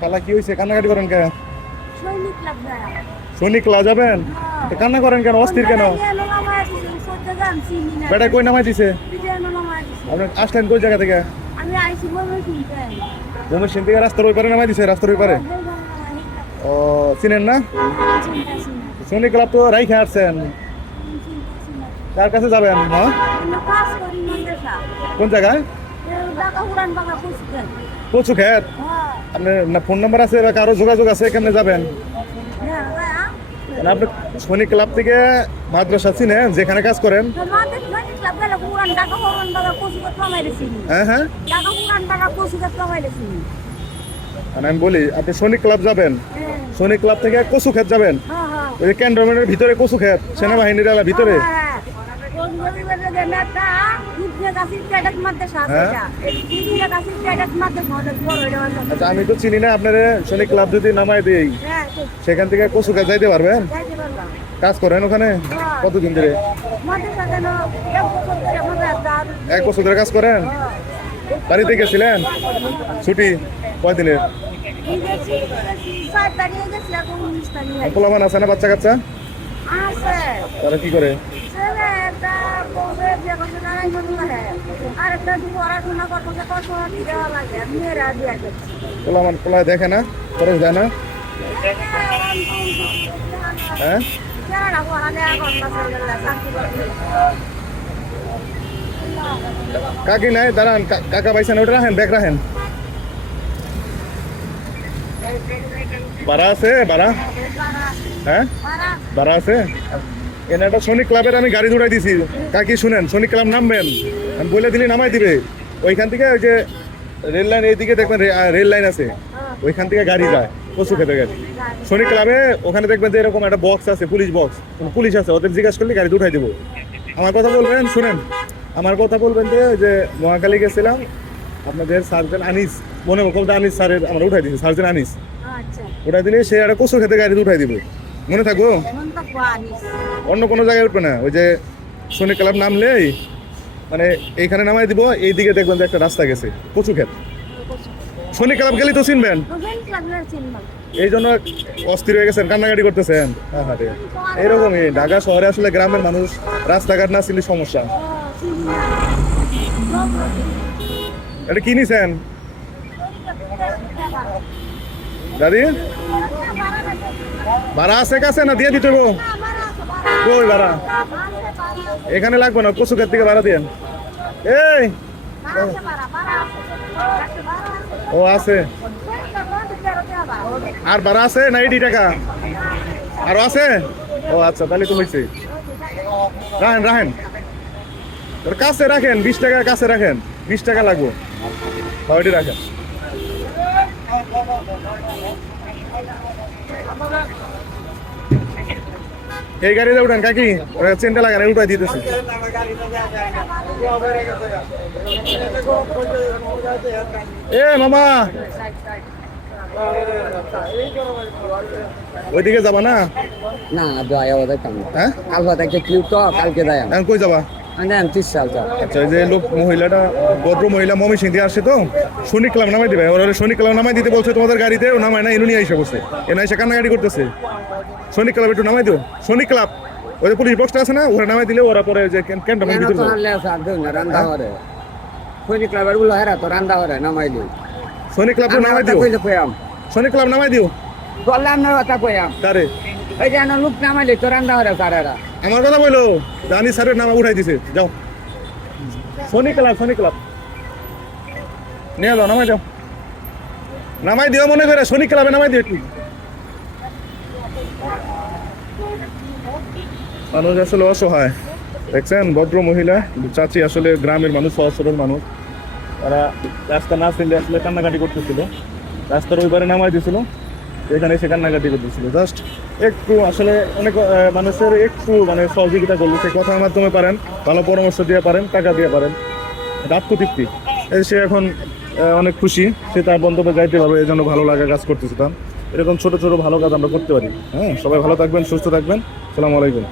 খালা কি হয়েছে কান্নাকাটি করেন কেন? সৈনিক লাগবে। যাবেন? কান্না করেন কেন? অস্থির কেন? বেটা কই নামাই দিছে? আসলেন কই জায়গা থেকে? সিন থেকে রাস্তার ওই পারে নামাই দিছে রাস্তার ওই পারে? ও চিনেন না? সৈনিক ক্লাব তো রাইখে আসছেন কার কাছে যাবেন হ্যাঁ কোন জায়গায়? কচু খেত হ্যাঁ। আপনার না ফোন নাম্বার আছে বা কারও যোগাযোগ আছে কেমনে যাবেন? হ্যাঁ হ্যাঁ আপনি সৈনিক ক্লাব থেকে মাদ্রাসা চিনেন যেখানে কাজ করেন? হ্যাঁ হ্যাঁ। মানে আমি বলি আপনি সৈনিক ক্লাব যাবেন হ্যাঁ। সৈনিক ক্লাব থেকে কচু খেত যাবেন। হ্যাঁ হ্যাঁ। ওই ক্যান্টনমেন্টের ভিতরে কচু খেত সেনাবাহিনীর ভিতরে। আচ্ছা আমি তো চিনি না, আপনার সৈনিক ক্লাব যদি নামাই দেই, সেখান থেকে কচু খেত যাইতে পারবেন? কাজ করেন ওখানে। কতদিন ধরে? এক বছর ধরে কাজ করেন? বাড়িতে গেছিলেন? ছুটি? কয়দিনের? গেছি পোলামান আছে না বাচ্চা কাচ্চা? তারা কি করে? ছেলে একটা বউকে বিয়ে করতে জানাই মনে হয় আর একটা পড়াশোনা করতে পড়াশোনা দেওয়া লাগে মেয়েরা দিয়ে গেছে পোলামান পোলায় দেখে না? খরচ দেয় না? হ্যাঁ? যারা পড়ালেখা করতে চাকরি করতে কাকি নাই? দাঁড়ান, কা- কাকা পাইছেন, ওটা রাখেন, ব্যাগ রাখেন। ভাড়া আছে ভাড়া হ্যাঁ? ভাড়া আছে? এনে একটা সৈনিক ক্লাবের আমি গাড়ি দৌড়াই দিছি। কাকি শুনেন সৈনিক ক্লাব নামবেন। আমি বলে দিলে নামাই দিবে। ওইখান থেকে ওই যে রেল লাইন এইদিকে দেখবেন রেল লাইন আছে। ওইখান থেকে গাড়ি যায় কচু খেতে গাড়ি। সৈনিক ক্লাবে ওখানে দেখবেন যে এরকম একটা বক্স আছে পুলিশ বক্স পুলিশ আছে ওদের জিজ্ঞাসা করলে গাড়ি উঠাই দেবো। আমার কথা বলবেন শুনেন। আমার কথা বলবেন যে যে মহাকালী গেছিলাম আপনাদের সার্জেন আনিস মনে কলটা আনিস স্যারের আমরা উঠাই দিচ্ছি সার্জেন আনিস। আচ্ছা। উঠাই দিলে সে একটা কচু খেতে গাড়ি উঠাই দিব। মনে থাকব? অন্য কোনো জায়গায় উঠবে না? ওই যে সৈনিক ক্লাব নামলেই মানে এইখানে নামাই দিব এইদিকে দেখবেন যে একটা রাস্তা গেছে। কচু ক্ষেত। সৈনিক ক্লাব গেলেই তো চিনবেন। এই জন্য অস্থির হয়ে গেছেন কান্নাকাটি করতেছেন। আহারে। এরকমই ঢাকা শহরে আসলে গ্রামের মানুষ রাস্তাঘাট না ছিল সমস্যা। এটা কি নিছেন? দাদি? ভাড়া আছে কাছে না দিয়ে দিতে কই ভাড়া? এখানে লাগবে না কচু ক্ষেত থেকে ভাড়া দিয়েন এই! ও আছে। আর ভাড়া আছে না এইটি টাকা? আরও আছে? ও আচ্ছা তাহলে তো হয়েছে রাখেন রাখেন। কাছে রাখেন, বিশ টাকা কাছে রাখেন। বিশ টাকা লাগবো। ওইটি রাখেন। এই গাড়িতে উঠান কাকি। চেনটা লাগান উঠাই দিতেছে। এ মামা। ওইদিকে যাবা না? না দোয়া হ্যাঁ? কাল থেকে কিউ তো কালকে এখন কই যাবা? আচ্ছা যে লোক মহিলাটা ভদ্র মহিলা মমি সিং দিয়ে আসছে তো? শনি ক্লাব নামাই দিবে। ওরা ক্লাব নামাই দিতে বলছে তোমাদের গাড়িতে ও নামায় না ইনু নিয়ে এসে বসে। এনে এসে কান্নাকাটি করতেছে। শনি ক্লাব একটু নামাই দিও। শনি ক্লাব ওই যে পুলিশ বক্সটা আছে না ওরা নামাই দিলে ওরা পরে যে ক্যান্টনমেন্ট ভিতরে হরে কইনি ক্লাবেরগুলো হেরা তো রান্দা হরে নামাইলি শনি ক্লাব নামাই দিও। শনি ক্লাব নামাই দিও। বললাম না কথা কইয়াম তারে এই যে না লোক নামাইলি তো রান্দা হরে কারেরা আমার কথা বলো জানি স্যারের নাম উঠাই দিছে, যাও। শনি ক্লাব শনি ক্লাব নিয়ে যাও, নামাই যাও নামাই দিও মনে করে শনি ক্লাবে নামাই দিও একটু। মানুষ আসলে অসহায়। দেখছেন, ভদ্র মহিলা, চাচি আসলে গ্রামের মানুষ সহজ মানুষ। তারা রাস্তা না চিনলে আসলে কান্নাকাটি করতেছিল। রাস্তার ওই পারে নামাই দিয়েছিল এখানে এসে কান্নাকাটি করতেছিল জাস্ট একটু আসলে অনেক মানুষের একটু মানে সহযোগিতা করল, সে কথার মাধ্যমে পারেন, ভালো পরামর্শ দিয়ে পারেন, টাকা দিয়ে পারেন। আত্মতৃপ্তি। এই সে এখন অনেক খুশি, সে তার বন্ধুকে যাইতে পারবে এই জন্য ভালো লাগা কাজ করতেছে তার। এরকম ছোট ছোট ভালো কাজ আমরা করতে পারি। হ্যাঁ সবাই ভালো থাকবেন, সুস্থ থাকবেন। সালাম আলাইকুম।